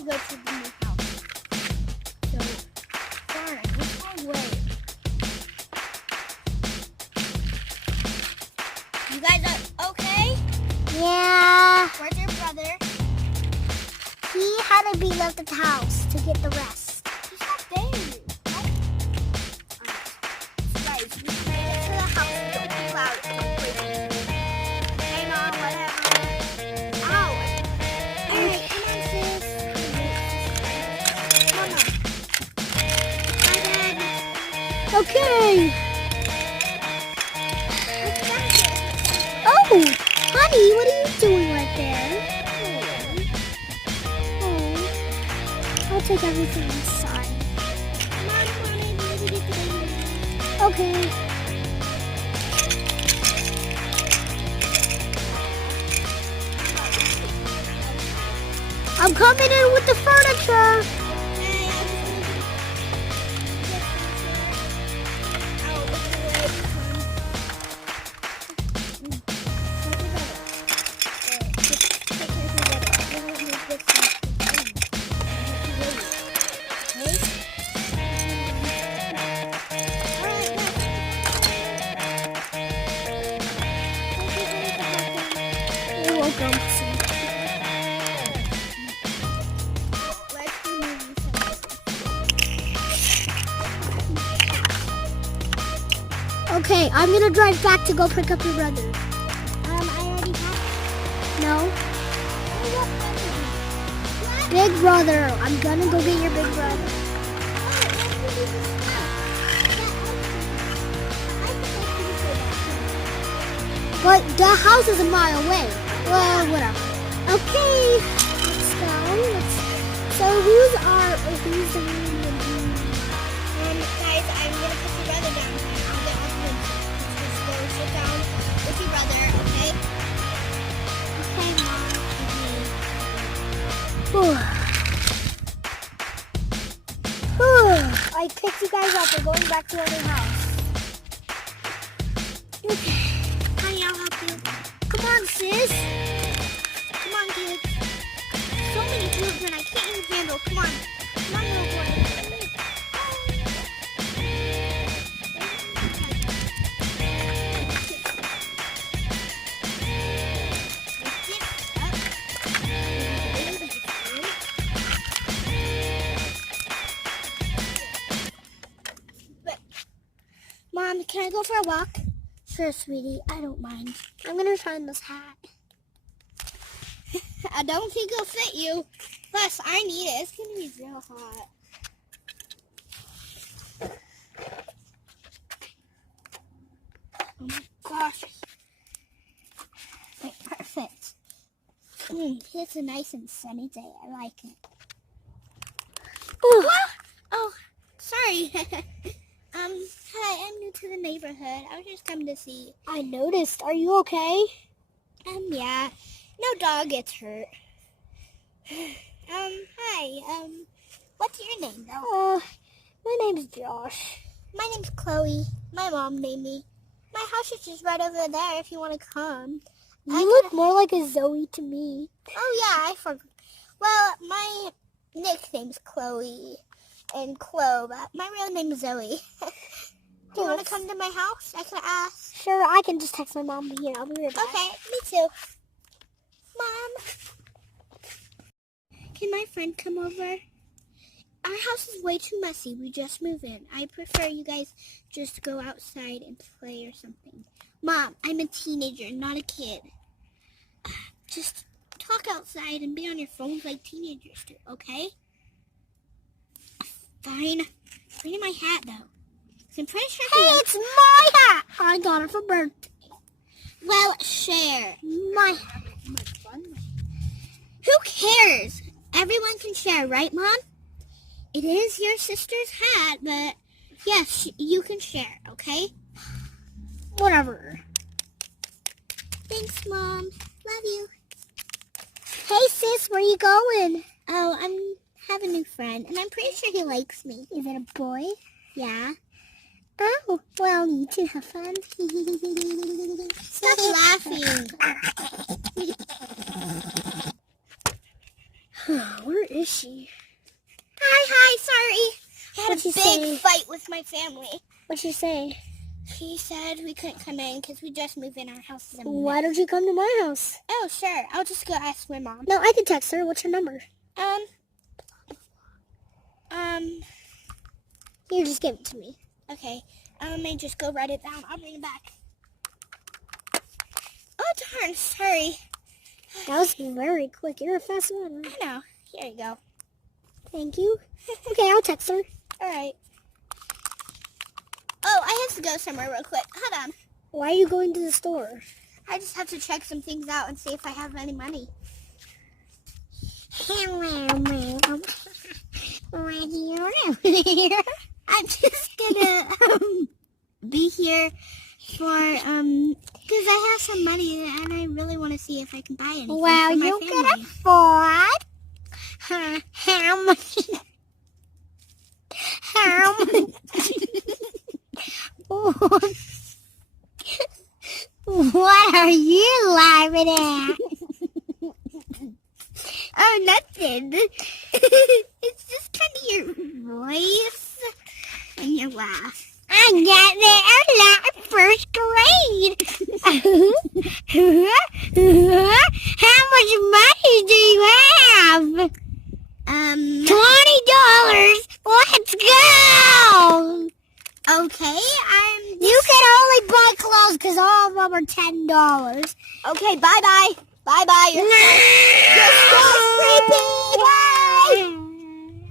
to go to the new house. So, darn, which way? You guys are okay? Yeah. Where's your brother? He had to be left at the house to get the rest. He's not there. Guys, we made it to the house. Don't be loud. Don't break it. Hang on, whatever. Ow. Alright, come on, sis. Come on. Hi, Dad. Okay. Oh, honey, what are you doing right there? Oh, I'll take everything inside. Come on, I need to get the baby. Okay. I'm coming in with the furniture. You're welcome. Okay, I'm gonna drive back to go pick up your brother. I already have. No? Big brother. I'm gonna go get your big brother. But the house is a mile away. Well, whatever. Okay, let's go. So who's the room? Guys, I'm gonna put your brother down here. I'll get off the Just go sit down with your brother, okay? Okay, Mom. I picked you guys up. We're going back to our new house. Okay. Honey, I'll help you. Come on, sis. Come on, kids. So many children I can't even handle. Come on. Come on, little boy. Mom, can I go for a walk? Sure, sweetie. I don't mind. I'm gonna try on this hat. I don't think it'll fit you. Plus, I need it. It's gonna be real hot. Oh my gosh. Okay, perfect. It's a nice and sunny day. I like it. Ooh. Oh, sorry. Hi, I'm new to the neighborhood. I was just coming to see. I noticed. Are you okay? Yeah. No dog gets hurt. Hi. What's your name, though? My name's Josh. My name's Chloe. My mom named me. My house is just right over there if you want to come. You look more like a Zoe to me. Oh, yeah, I forgot. Well, my nickname's Chloe and Chloe, but my real name is Zoe. Do you want to come to my house? I can ask. Sure, I can just text my mom, but I'll be right back. Okay, me too. Mom, can my friend come over? Our house is way too messy. We just moved in. I prefer you guys just go outside and play or something. Mom, I'm a teenager, not a kid. Just talk outside and be on your phones like teenagers do, okay? Fine. Bring my hat, though. I'm pretty sure it's my hat! I got it for birthday. Well, share. My hat. Who cares? Everyone can share, right, Mom? It is your sister's hat, but yes, you can share, okay? Whatever. Thanks, Mom. Love you. Hey, sis, where you going? Oh, I have a new friend, and I'm pretty sure he likes me. Is it a boy? Yeah. Oh, well, you two have fun. Stop laughing. Where is she? Hi, sorry. I had What'd a she big say? fight with my family. What'd she say? She said we couldn't come in because we just moved in. Our house is a Why mess. don't you come to my house? Oh, sure. I'll just go ask my mom. No, I can text her. What's her number? Here, just give it to me. Okay. Let me just go write it down. I'll bring it back. Oh, darn. Sorry. That was very quick. You're a fast one. I know. Here you go. Thank you. Okay, I'll text her. All right. Oh, I have to go somewhere real quick. Hold on. Why are you going to the store? I just have to check some things out and see if I have any money. Hello, Mom. What are you doing? I'm just gonna be here for because I have some money and I really want to see if I can buy anything Well, for my you family. can afford. How much? How much? What are you laughing at? Oh, nothing. It's just kind of your voice and your laugh. I got there at first grade. How much money do you have? $20. Let's go. Okay, You can only buy clothes because all of them are $10. Okay, bye-bye. Bye-bye. Your store's creepy. Bye.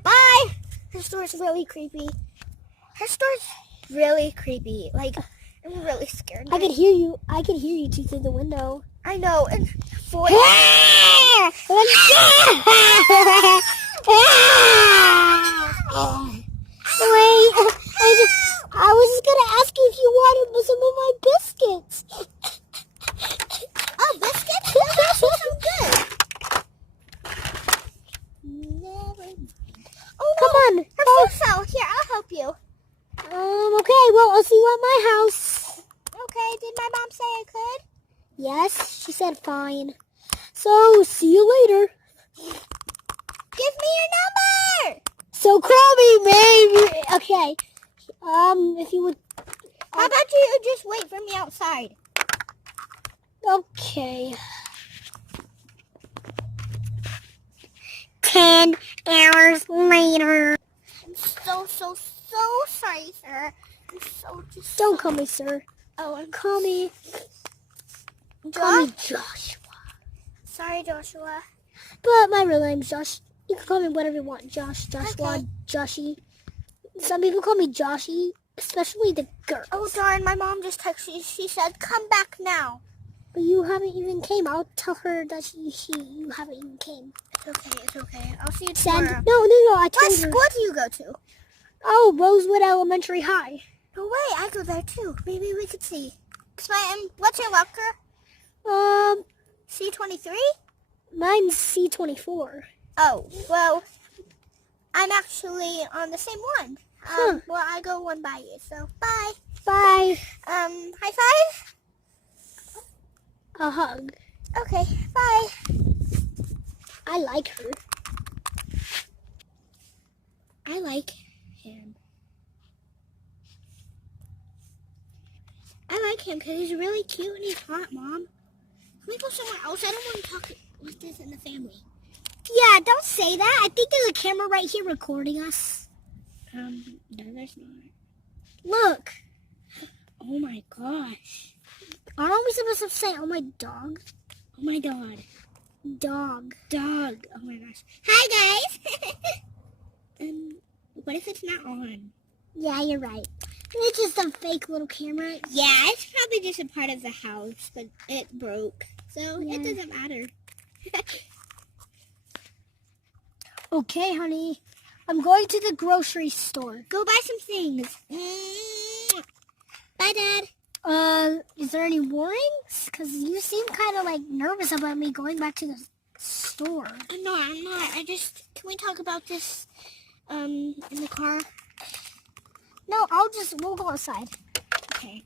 Bye. Her store's really creepy. Her store's really creepy. Like, I'm really scared. I can hear you. I can hear you two through the window. I know. And voice. Wait, I was just gonna ask you if you wanted some of my biscuits. Oh, biscuits? Those actually sound good. Never mind. Oh, no. Come on. Her phone fell. Here, I'll help you. Okay, well, I'll see you at my house. Okay, did my mom say I could? Yes, she said fine. So, see you later. Give me your number. So call me, baby. Okay. If you would. How about you just wait for me outside? Okay. 10 hours later. I'm so sorry, sir. I'm so just. Don't call me sir. Oh, I'm Call me. Call me Joshua. Sorry, Joshua. But my real name's Josh. You can call me whatever you want. Joshua, Okay. Joshy. Some people call me Joshy, especially the girls. Oh darn! My mom just texted me. She said, "Come back now." But you haven't even came. I'll tell her that you haven't even came. It's okay. I'll see you Send. tomorrow. No. I What told her. school do you go to? Oh, Rosewood Elementary High. No way, I go there too. Maybe we could see. What's your locker? C23? Mine's C24. Oh, well, I'm actually on the same one. Well, I go one by you, so bye. Bye. High five? A hug. Okay, bye. I like her. I like him. I like him because he's really cute and he's hot, Mom. Let me go somewhere else. I don't want to talk like this in the family. Yeah, don't say that. I think there's a camera right here recording us. No, there's not. Look. Oh my gosh. Aren't we supposed to say, oh my dog? Oh my god. Dog. Dog. Oh my gosh. Hi, guys. What if it's not on? Yeah, you're right. It's just a fake little camera. Yeah, it's probably just a part of the house, but it broke. So Yeah. it doesn't matter. Okay, honey. I'm going to the grocery store. Go buy some things. Bye, Dad. Is there any warnings? Because you seem kind of like nervous about me going back to the store. I'm not. Can we talk about this, in the car? No, we'll go outside. Okay.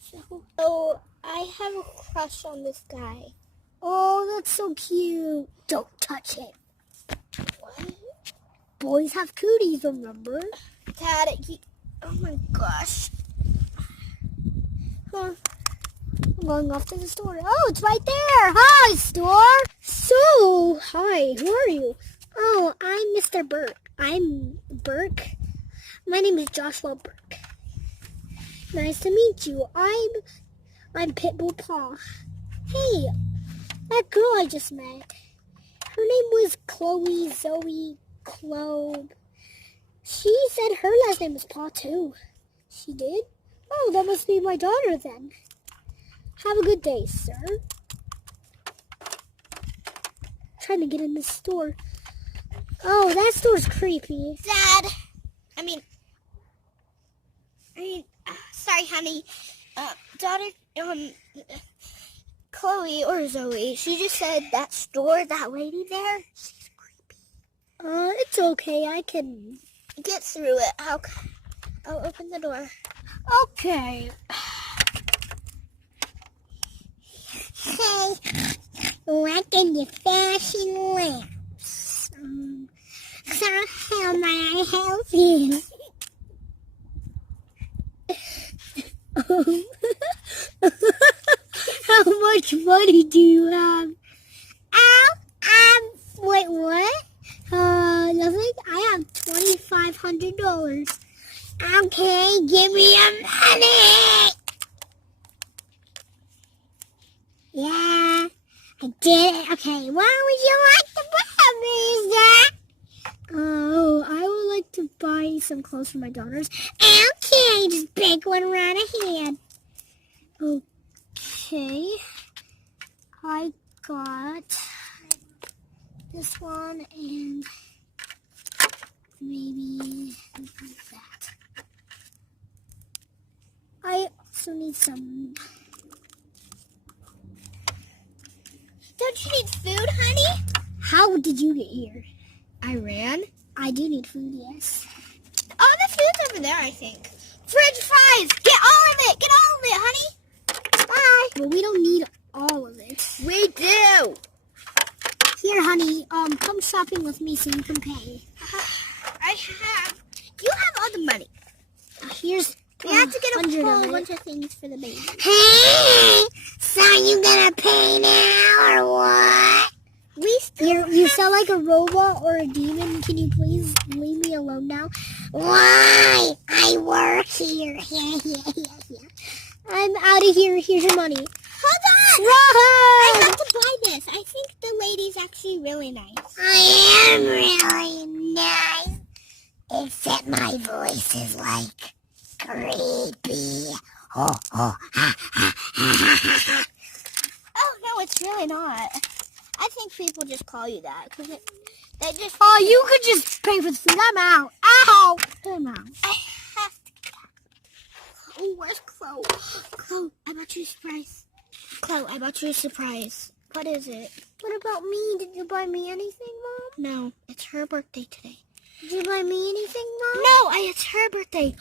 So I have a crush on this guy. Oh, that's so cute. Don't touch it. boys have cooties, remember? Dad, oh my gosh. Huh. I'm going off to the store. Oh, it's right there. Hi, store. So, hi, who are you? Oh, I'm Mr. Burke. I'm Burke. My name is Joshua Burke. Nice to meet you. I'm Pitbull Paw. Hey, that girl I just met. Her name was Chloe Zoe Chloe. She said her last name was Paw too. She did? Oh, that must be my daughter then. Have a good day, sir. Trying to get in the store. Oh, that store's creepy. Dad, sorry, honey. Daughter, Chloe or Zoe, she just said that store, that lady there, she's creepy. It's okay. I can Get through it. I'll open the door. Okay. Hey, what can you fashion lamps? How may I help you? How much money do you have? Wait, what? Nothing. I have $2,500. Okay, give me your money. Yeah, I did it. Okay, what would you like to buy me, sir? Oh, I would like to buy some clothes for my daughters. Okay, just pick one right ahead. Okay. I got this one and maybe that. I also need some. Don't you need food, honey? How did you get here? I ran. I do need food, yes. Oh, the food's over there, I think. French fries! Get all of it! Get all of it, honey! Bye! But we don't need all of it. We do! Here, honey, come shopping with me so you can pay. You have all the money. Here's We have to get a 100 whole of it. bunch of things for the baby. Hey! So you gonna pay now or what? We still You sound like a robot or a demon. Can you please leave me alone now? Why? I work here. I'm out of here. Here's your money. Hold on! Run! I have to buy this. I think the lady's actually really nice. I am really nice. Except my voice is like creepy. Oh, no, it's really not. I think people just call you that. They just... Oh, you could just pay for the food. I'm out. Ow! I'm out. I have to get out. Oh, where's Chloe? Chloe, I bought you a surprise. Chloe, I bought you a surprise. What is it? What about me? Did you buy me anything, Mom? No, it's her birthday today. Did you buy me anything, Mom? No, it's her birthday.